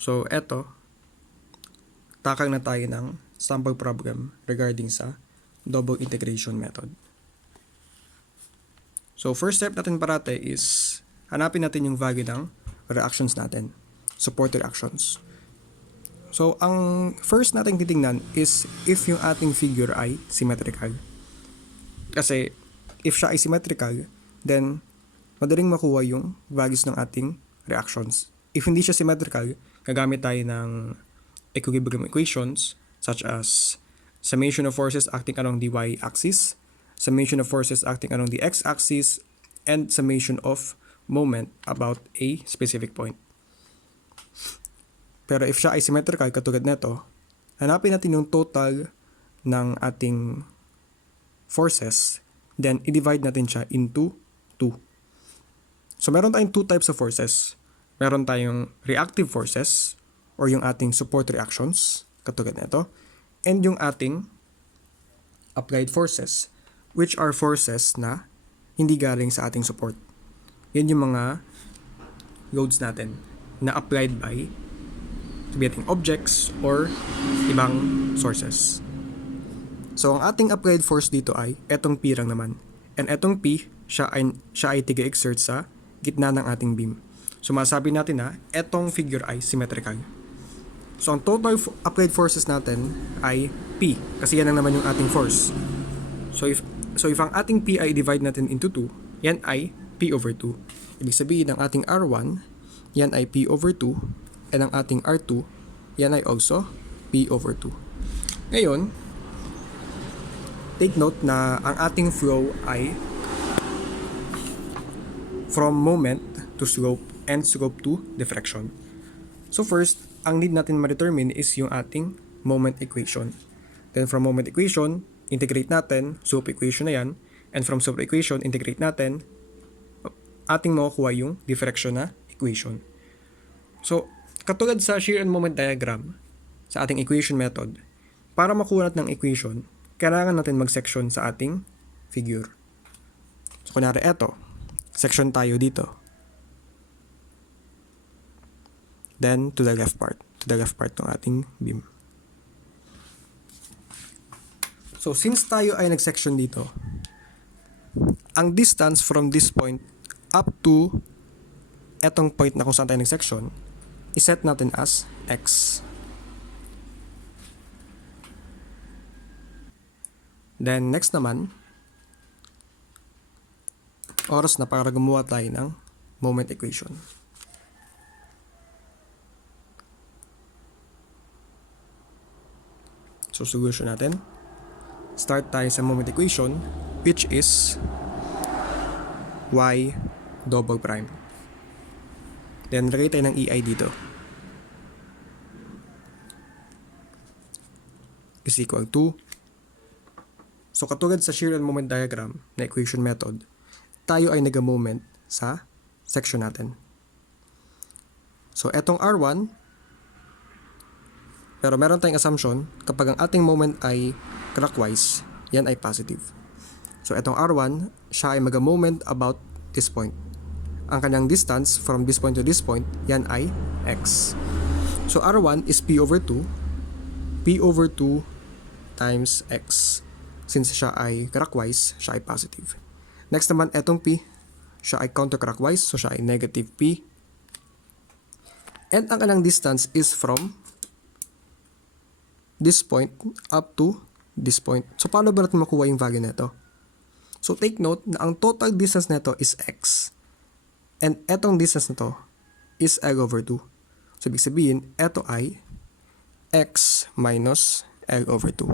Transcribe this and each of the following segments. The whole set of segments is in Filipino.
So, eto, takal na tayo ng sample problem regarding sa double integration method. So, first step natin parate is hanapin natin yung value ng reactions natin, support reactions. So, ang first nating titingnan is if yung ating figure ay symmetrical. Kasi, if siya ay symmetrical, then madaling makuha yung values ng ating reactions. If hindi siya symmetrical, gagamit tayo ng equilibrium equations such as summation of forces acting along the y-axis, summation of forces acting along the x-axis, and summation of moment about a specific point. Pero if siya ay symmetrical katulad nito, hanapin natin yung total ng ating forces, then i-divide natin siya into 2. So meron tayong two types of forces. Meron tayong reactive forces or yung ating support reactions katulad nito, and yung ating applied forces, which are forces na hindi galing sa ating support. Yan yung mga loads natin na applied by sabihin objects or ibang sources. So ang ating applied force dito ay etong P lang naman. And etong P, siya ay tiga-exert sa gitna ng ating beam. So masabi natin na etong figure ay symmetrical. So ang total applied forces natin ay P kasi yan lang naman yung ating force. So if ang ating P ay divide natin into 2, yan ay P over 2. Ibig sabihin ng ating R1, yan ay P over 2, and ang ating R2, yan ay also P over 2. Ngayon, take note na ang ating flow ay from moment to slope and slope to deflection. So first, ang need natin ma-determine is yung ating moment equation. Then from moment equation, integrate natin, slope equation na yan, and from slope equation, integrate natin, ating makukuha yung deflection na equation. So, katulad sa shear and moment diagram, sa ating equation method, para makuha natin ng equation, kailangan natin mag-section sa ating figure. So, kunyari eto, section tayo dito. Then, to the left part ng ating beam. So, since tayo ay nag-section dito, ang distance from this point up to etong point na kung saan tayo nag-section, iset natin as x. Then, next naman, oras na para gumawa tayo ng moment equation. So, solution natin. Start tayo sa moment equation, which is y double prime. Then, lagay tayo ng EI dito. Is equal to. So, katulad sa shear and moment diagram na equation method, tayo ay nag-moment sa section natin. So, etong R1, pero meron tayong assumption, kapag ang ating moment ay clockwise, yan ay positive. So, etong R1, siya ay mag-moment about this point. Ang kanyang distance from this point to this point, yan ay x. So, R1 is P over 2. P over 2 times x. Since siya ay clockwise, siya ay positive. Next naman, etong P, siya ay counterclockwise, so siya ay negative P. And ang kanyang distance is from this point up to this point. So, paano ba natin makuha yung value nito? So, take note na ang total distance nito is x. And etong distance nito is L over 2. So, ibig sabihin, eto ay x minus L over 2.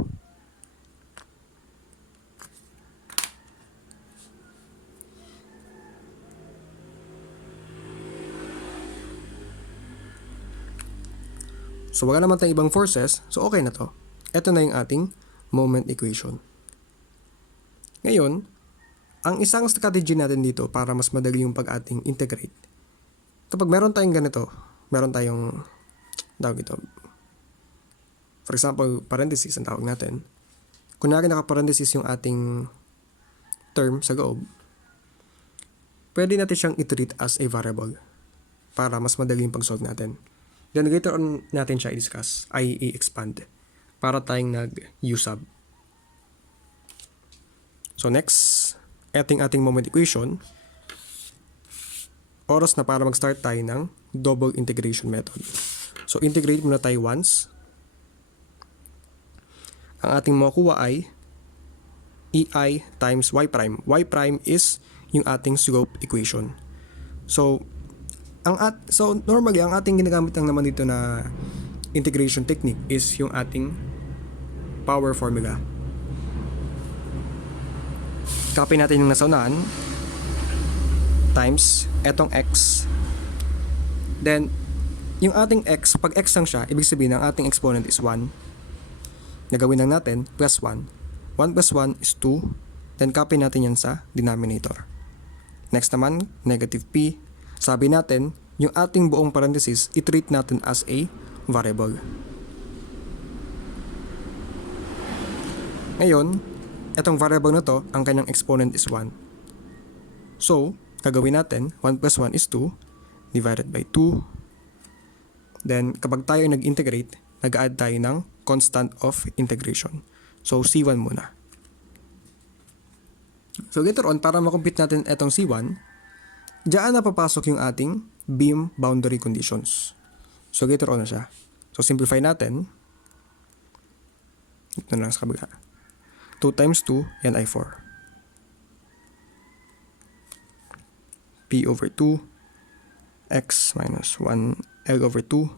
So, wala naman tayong ibang forces. So, okay na to. Ito na yung ating moment equation. Ngayon, ang isang strategy natin dito para mas madali yung pag-ating integrate. Kapag meron tayong ganito, meron tayong tawag ito. For example, parenthesis ang tawag natin. Kunyari naka-parenthesis yung ating term sa loob, pwede natin siyang i-treat as a variable para mas madali yung pag-solve natin. Then later on natin siya i-discuss, ay i-expand para tayong nag-U sub. So next, ating moment equation, oras na para mag-start tayo ng double integration method. So integrate muna tayo once. Ang ating makukuha ay EI times Y prime. Y prime is yung ating slope equation. So normally ang ating ginagamit lang naman dito na integration technique is yung ating power formula. Copy natin yung nasa unahan times etong x. Then yung ating x, pag x lang siya, ibig sabihin ang ating exponent is 1. Nagawin lang natin plus 1. 1 plus 1 is 2. Then copy natin yan sa denominator. Next naman, negative p. Sabi natin, yung ating buong parenthesis, i-treat natin as a variable. Ngayon, itong variable na to, ang kanyang exponent is 1. So, gagawin natin, 1 plus 1 is 2, divided by 2. Then, kapag tayo nag-integrate, nag-add tayo ng constant of integration. So, C1 muna. So, later on, para makompute natin itong C1, diyan na papasok yung ating beam boundary conditions. So, later on na siya. So, simplify natin. Ito na lang sa kabila. 2 times 2, yan ay 4. P over 2, x minus 1, L over 2,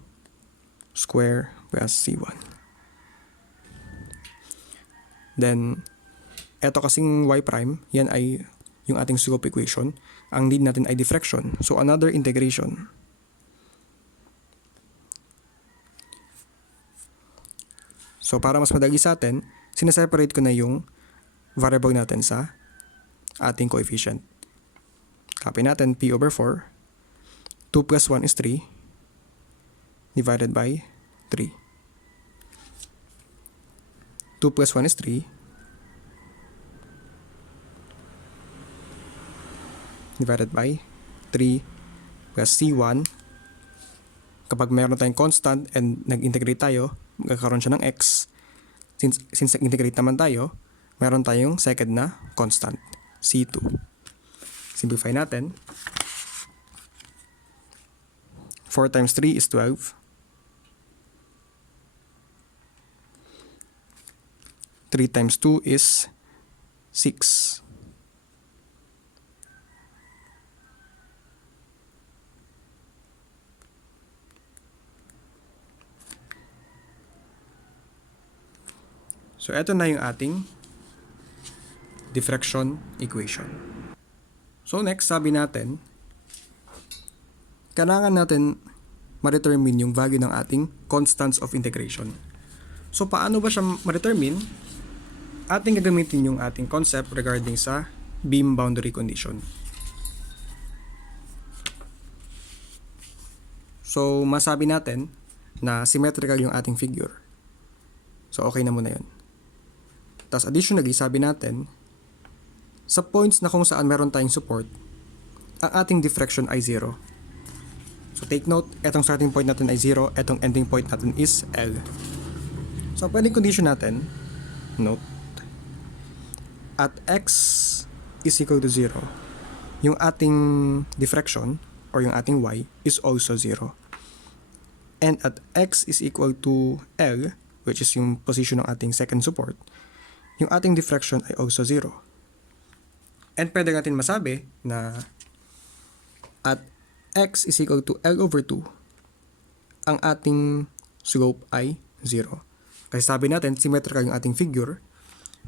square plus C1. Then, eto kasing y prime, yan ay yung ating slope equation. Ang need natin ay deflection. So, another integration. So, para mas madali sa atin, sineseparate ko na yung variable natin sa ating coefficient. Copy natin, P over 4. 2 plus 1 is 3. Divided by 3. 2 plus 1 is 3. Divided by 3 plus C1. Kapag meron tayong constant and nag-integrate tayo, magkakaroon siya ng x. Since nag-integrate naman tayo, meron tayong second na constant, C2. Simplify natin. 4 times 3 is 12. 3 times 2 is 6. So, ito na yung ating deflection equation. So, next, sabi natin, kailangan natin ma-determine yung value ng ating constants of integration. So, paano ba siya ma-determine? Ating gagamitin yung ating concept regarding sa beam boundary condition. So, masabi natin na symmetrical yung ating figure. So, okay na muna yun. Tapos additionally, sabi natin, sa points na kung saan meron tayong support, ang ating deflection ay 0. So take note, etong starting point natin ay 0, etong ending point natin is L. So pwedeng condition natin, note, at x is equal to 0, yung ating deflection, or yung ating y, is also 0. And at x is equal to L, which is yung position ng ating second support, yung ating deflection ay also 0. And pwede natin masabi na at x is equal to L over 2, ang ating slope ay 0. Kasi sabi natin, symmetrical yung ating figure.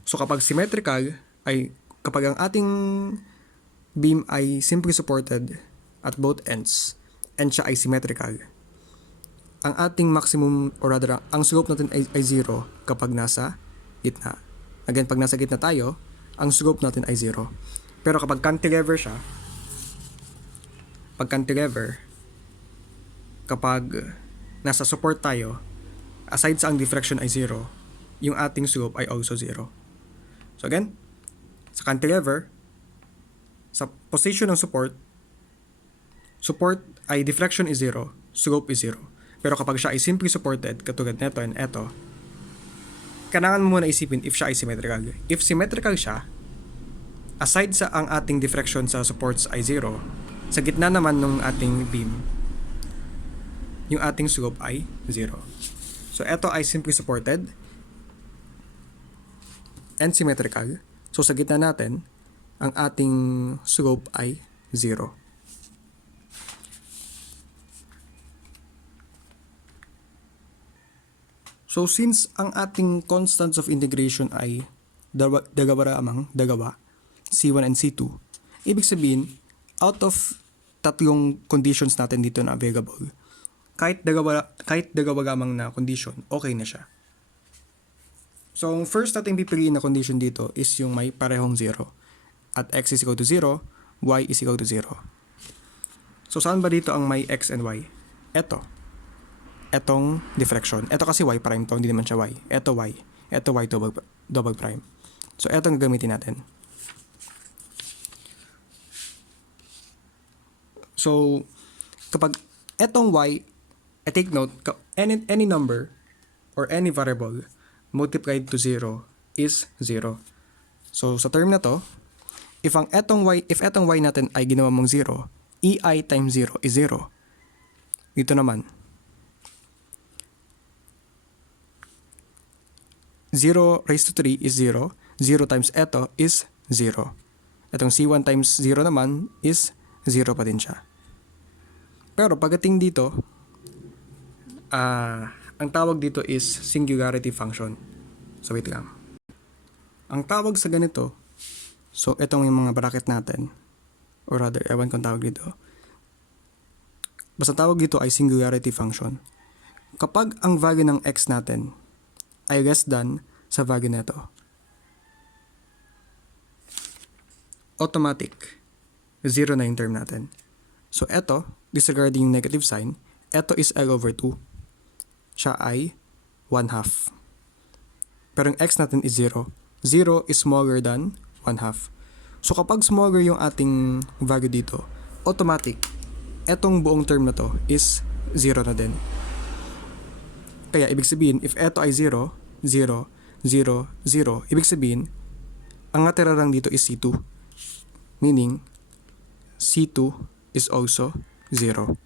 So kapag symmetrical, ay kapag ang ating beam ay simply supported at both ends, and siya ay symmetrical, ang ating maximum, or rather, ang slope natin ay 0 kapag nasa gitna. Again, pag nasa gitna tayo, ang slope natin ay 0. Pero kapag cantilever siya, kapag nasa support tayo, aside sa ang deflection ay 0, yung ating slope ay also 0. So again, sa cantilever, sa position ng support ay deflection is 0, slope is 0. Pero kapag siya ay simply supported, katulad neto and eto, kailangan mo muna isipin if siya ay symmetrical. If symmetrical siya, aside sa ang ating deflection sa supports ay 0, sa gitna naman ng ating beam, yung ating slope ay 0. So, eto ay simply supported and symmetrical. So, sa gitna natin, ang ating slope ay 0. So, since ang ating constants of integration ay dalawa, C1 and C2, ibig sabihin, out of tatlong conditions natin dito na available, kahit dalawa lamang na condition, okay na siya. So, ang first natin pipiliin na condition dito is yung may parehong 0. At x is equal to 0, y is equal to 0. So, saan ba dito ang may x and y? Etong deflection. Eto kasi y prime to, hindi naman siya y. Eto y double prime. So, etong gagamitin natin. So, kapag etong y, take note, any number or any variable multiplied to 0 is 0. So, sa term na to, if etong y natin ay ginawa mong 0, ei times 0 is 0. Dito naman, 0 raised to 3 is 0. 0 times eto is 0. Etong C1 times 0 naman is 0 pa din siya. Pero pagdating dito, ang tawag dito is singularity function. So wait lang. Ang tawag sa ganito, so etong yung mga bracket natin, or rather, ewan kung tawag dito. Basta tawag dito ay singularity function. Kapag ang value ng x natin ay less than sa value nito, automatic, 0 na yung term natin. So, eto, disregarding yung negative sign, eto is L over 2. Siya ay 1/2. Pero yung x natin is 0. 0 is smaller than 1/2. So, kapag smaller yung ating value dito, automatic, etong buong term na to is 0 na din. Kaya, ibig sabihin, if eto ay 0, 0, 0, 0, ibig sabihin, ang natira lang dito is C2. Meaning, C2 is also 0.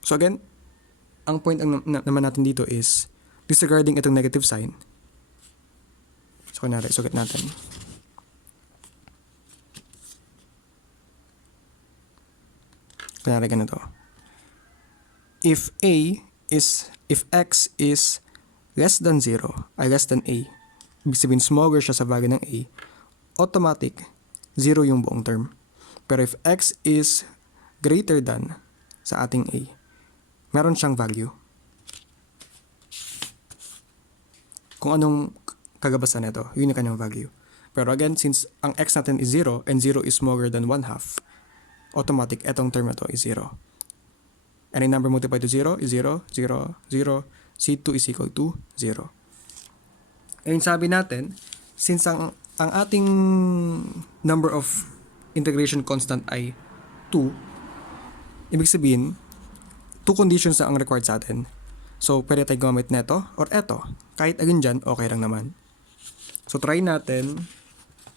So again, ang point naman natin dito is, disregarding itong negative sign, so kunwari, sugat natin. Kunwari ganito. If x is less than 0, ay less than a, ibig sabihin smaller siya sa value ng a, automatic, 0 yung buong term. Pero if x is greater than sa ating a, meron siyang value. Kung anong kagabasan nito, yun yung kanyang value. Pero again, since ang x natin is 0 and 0 is smaller than 1/2, automatic, etong term na to is 0. Any number multiplied to 0 is 0, 0, 0, C2 is equal to 0. And sabi natin, since ang ating number of integration constant ay 2, ibig sabihin, 2 conditions na ang required sa atin. So, pwede tayo gumamit neto or eto. Kahit agin dyan, okay lang naman. So, try natin.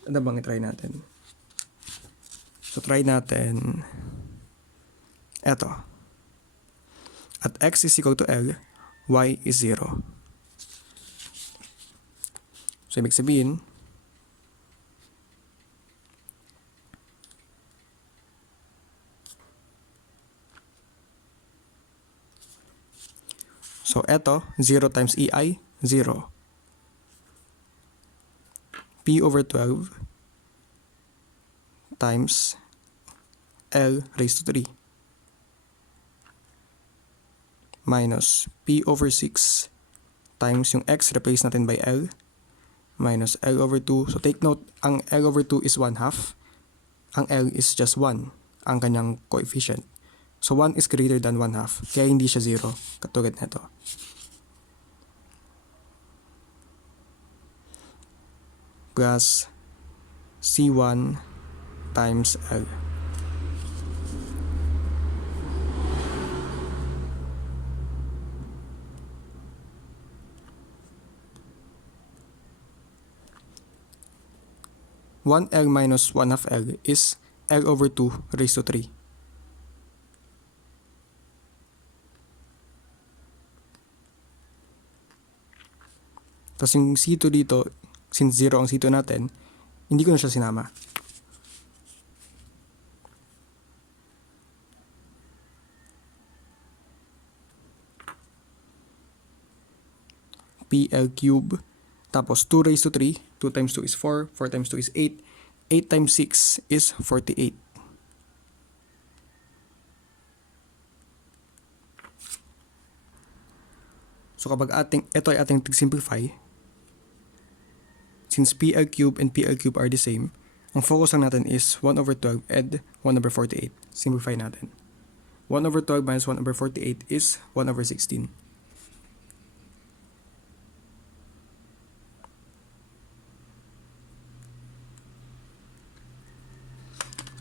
Ano bang i-try natin? So, try natin eto. At x is equal to L, y is 0. So, ibig sabihin, so, eto, 0 times EI, 0. P over 12 times L raised to 3 minus P over 6 times yung x, replace natin by L, minus L over 2. So, take note, ang L over 2 is 1/2. Ang L is just 1, ang kanyang coefficient. So, 1 is greater than 1/2, kaya hindi siya 0, katulad nito. Plus C1 times L. 1L minus 1 half L is L over 2 raised to 3. Tapos yung C2 dito, since 0 ang C2 natin, hindi ko na siya sinama. PL cube. Tapos 2 raised to 3. 2 times 2 is 4. 4 times 2 is 8. 8 times 6 is 48. So kapag ito ay ating simplify, since PL cube and PL cube are the same, ang focus lang natin is 1 over 12 and 1 over 48. Simplify natin. 1 over 12 minus 1 over 48 is 1 over 16.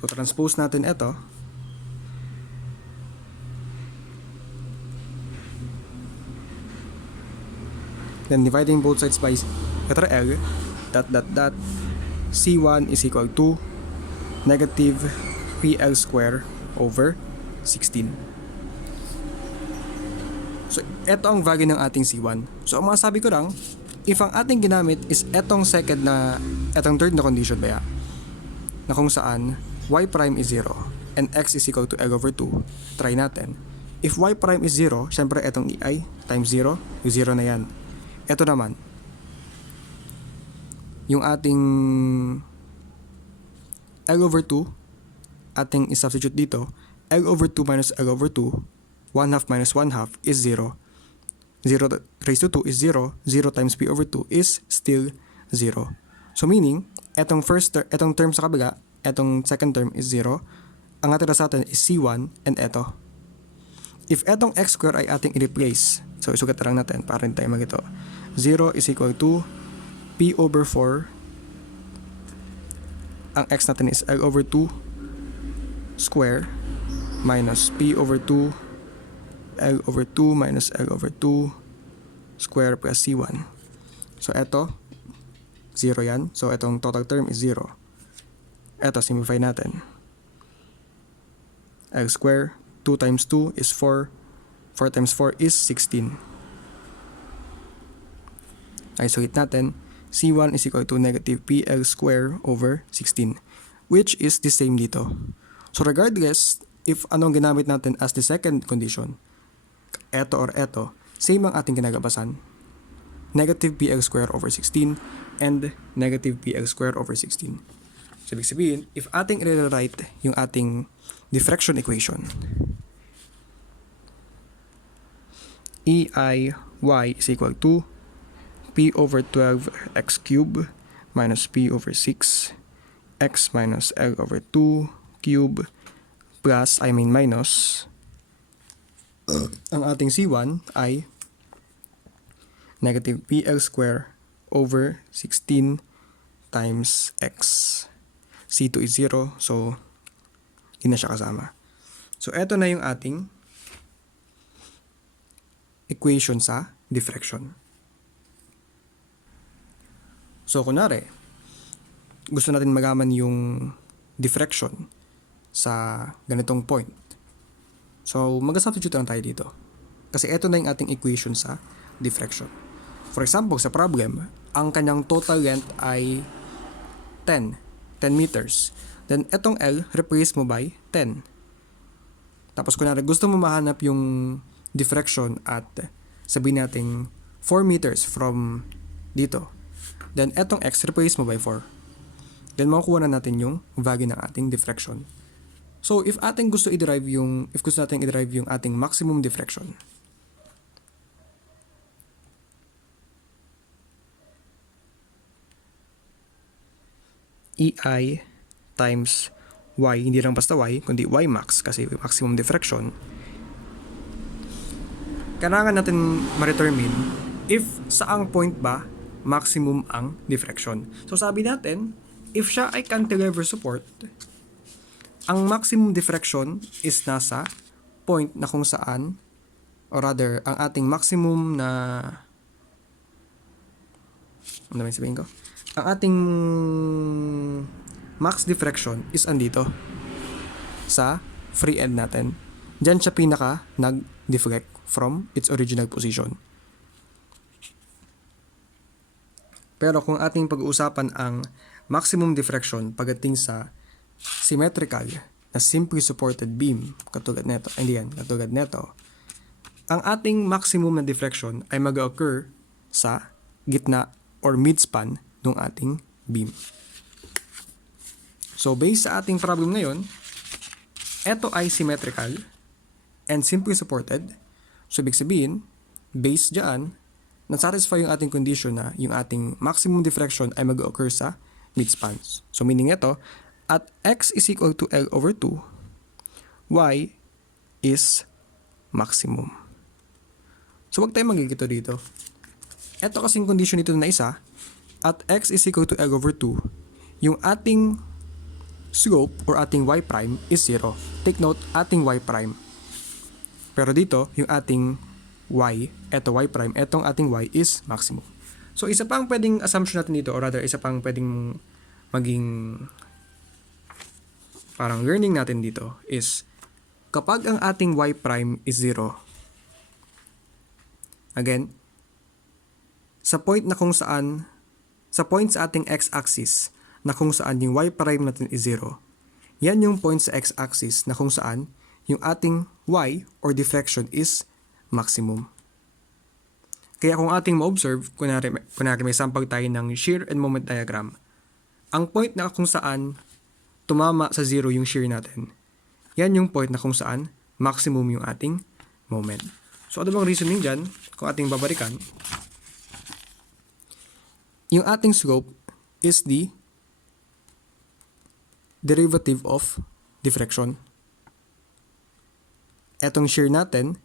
So transpose natin ito. Then dividing both sides by letter L, C1 is equal to negative PL square over 16. So, ito ang value ng ating C1. So, ang masasabi ko lang, if ang ating ginamit is etong third na condition ba ya, na kung saan y prime is 0 and x is equal to L over 2, try natin. If y prime is 0, syempre etong ei times 0, yung 0 na yan. Ito naman, yung ating L over 2, ating i-substitute dito, L over 2 minus L over 2, 1 half minus 1 half is 0. 0 raised to 2 is 0. 0 times p over 2 is still 0. So meaning, etong term sa kabila, etong second term is 0. Ang natira sa atin is C1 and eto. If etong x square ay ating i-replace, so isugat na lang natin para hindi tayo magito. 0 is equal to p over 4. Ang x natin is L over 2 square minus p over 2 L over 2 minus L over 2 square plus C1. So eto, 0 yan. So etong total term is 0. Eto, simplify natin. L square, 2 times 2 is 4. 4 times 4 is 16. Isolate natin. C1 is equal to negative PL square over 16, which is the same dito. So regardless, if anong ginamit natin as the second condition, eto or eto, same ang ating ginagabasan. Negative PL square over 16 and negative PL square over 16. So ibig sabihin, if ating i-rewrite yung ating diffraction equation, EIY is equal to P over 12 x cube minus P over 6 x minus L over 2 cube plus, minus, ang ating C1 ay negative PL square over 16 times x. C2 is 0, so hindi na siya kasama. So eto na yung ating equation sa diffraction. So kunwari, gusto natin magaman yung diffraction sa ganitong point. So mag-substitute lang tayo dito. Kasi eto na yung ating equation sa diffraction. For example, sa problem, ang kanyang total length ay 10 meters. Then etong L, replace mo by 10. Tapos kunwari gusto mo mahanap yung diffraction at sabihin natin 4 meters from dito. Then etong X, replace mo by 4. Then makukuha na natin yung value ng ating diffraction. So if gusto natin i-derive yung ating maximum diffraction, EI times Y, hindi lang basta Y, kundi Y max kasi maximum diffraction, kailangan natin ma-determine if saang point ba maximum ang diffraction. So sabi natin, if siya ay cantilever support, ang maximum diffraction is nasa point na kung saan, or rather, ang ating maximum na, ano naman sabihin ko? ang ating max deflection is andito sa free end natin. Diyan siya pinaka nag-deflect from its original position. Pero kung ating pag-uusapan ang maximum deflection pagdating sa symmetrical na simply supported beam, katulad neto, ang ating maximum na deflection ay mag-occur sa gitna or midspan ng ating beam. So based sa ating problem ngayon, ito ay symmetrical and simply supported. So ibig sabihin, based dyan, na-satisfy yung ating condition na yung ating maximum deflection ay mag-occur sa midspans. So meaning ito, at x is equal to L over 2, y is maximum. So wag tayong magigito dito. Ito kasing condition nito na isa, at x is equal to L over 2, yung ating slope or ating y prime is 0. Take note, ating y prime. Pero dito, yung ating y, eto y prime, etong ating y is maximum. So isa pang pwedeng assumption natin dito, or rather isa pang pwedeng maging parang learning natin dito is kapag ang ating y prime is 0, again, sa point sa ating x-axis na kung saan yung y prime natin is 0, yan yung point sa x-axis na kung saan yung ating y or deflection is maximum. Kaya kung ating ma-observe, kunwari may sample tayo ng shear and moment diagram, ang point na kung saan tumama sa 0 yung shear natin, yan yung point na kung saan maximum yung ating moment. So ano bang reasoning dyan? Kung ating babalikan, yung ating slope is the derivative of deflection. Etong shear natin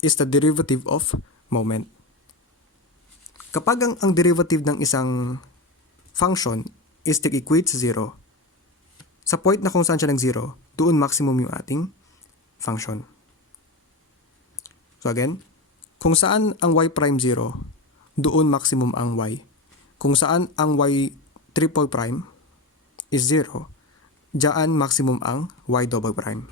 is the derivative of moment. Kapag ang derivative ng isang function is equate sa 0, sa point na kung saan siya nag-0, doon maximum yung ating function. So again, kung saan ang y prime 0, doon maximum ang y. Kung saan ang y triple prime is 0, diyan maximum ang y double prime.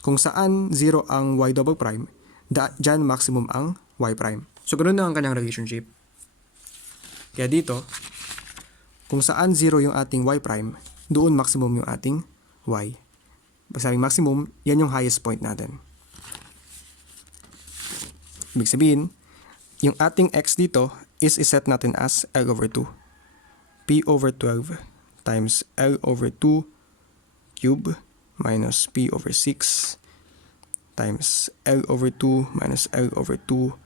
Kung saan 0 ang y double prime, diyan maximum ang y prime. So ganoon na ang kanyang relationship. Kaya dito, kung saan 0 yung ating y prime, doon maximum yung ating y. Pag sabing maximum, yan yung highest point natin. Ibig sabihin, yung ating x dito is iset natin as L over 2. P over 12 times L over 2 cube minus P over 6 times L over 2 minus L over 2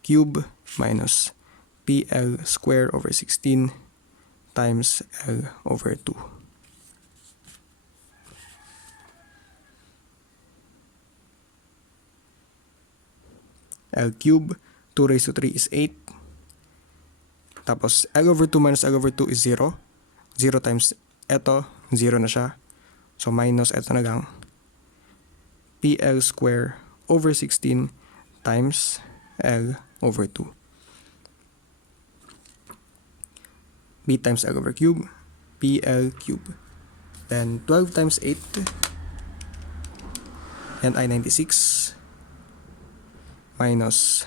cube minus PL square over 16 times L over 2. L cube, 2 raised to 3 is 8. Tapos L over 2 minus L over 2 is 0. 0 times eto, 0 na siya. So minus eto na lang. PL square over 16 times L over 2. B times L over cube, PL cube. Then 12 times 8, and I 96 minus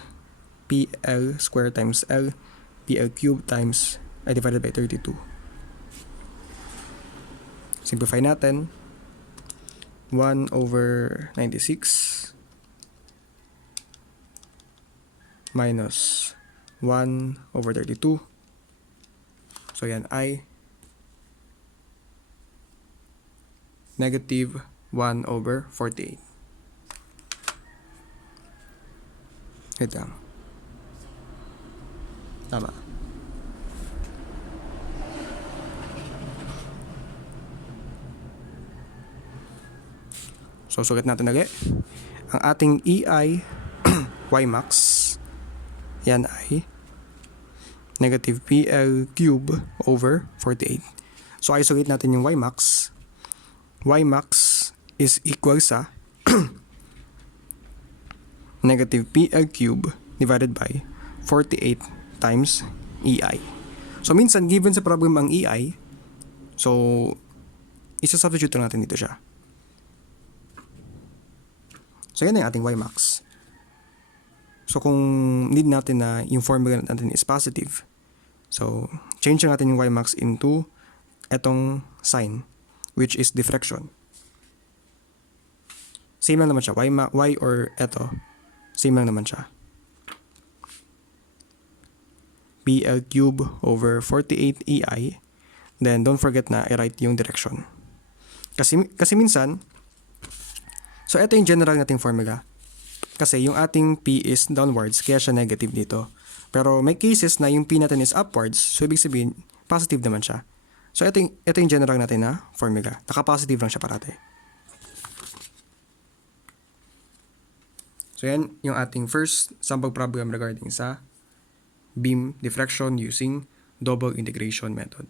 PL square times L, PL cube times I divided by 32. Simplify natin. 1 over 96 minus 1 over 32. So yan ay negative 1 over 48. Wait lang. Tama. So, sugat natin ulit. Ang ating EI Y max, yan ay negative PL cube over 48. So, isolate natin yung Y max. Y max is equal sa negative PL cube divided by 48 times EI. So minsan, given sa problem ang EI, so isa-substitute lang natin dito siya. So yan ang ating Y max. So kung need natin na yung formula natin is positive, so change natin yung Y max into etong sign, which is deflection. Same lang naman siya. Y or eto, same lang naman siya. BL cube over 48 EI. Then don't forget na i-write yung direction. Kasi minsan, so ito yung general nating formula. Kasi yung ating P is downwards, kaya siya negative dito. Pero may cases na yung P natin is upwards, so ibig sabihin, positive naman siya. So ito yung general natin na formula. Naka-positive lang siya parate. So yan yung ating first sample problem regarding sa beam deflection using double integration method.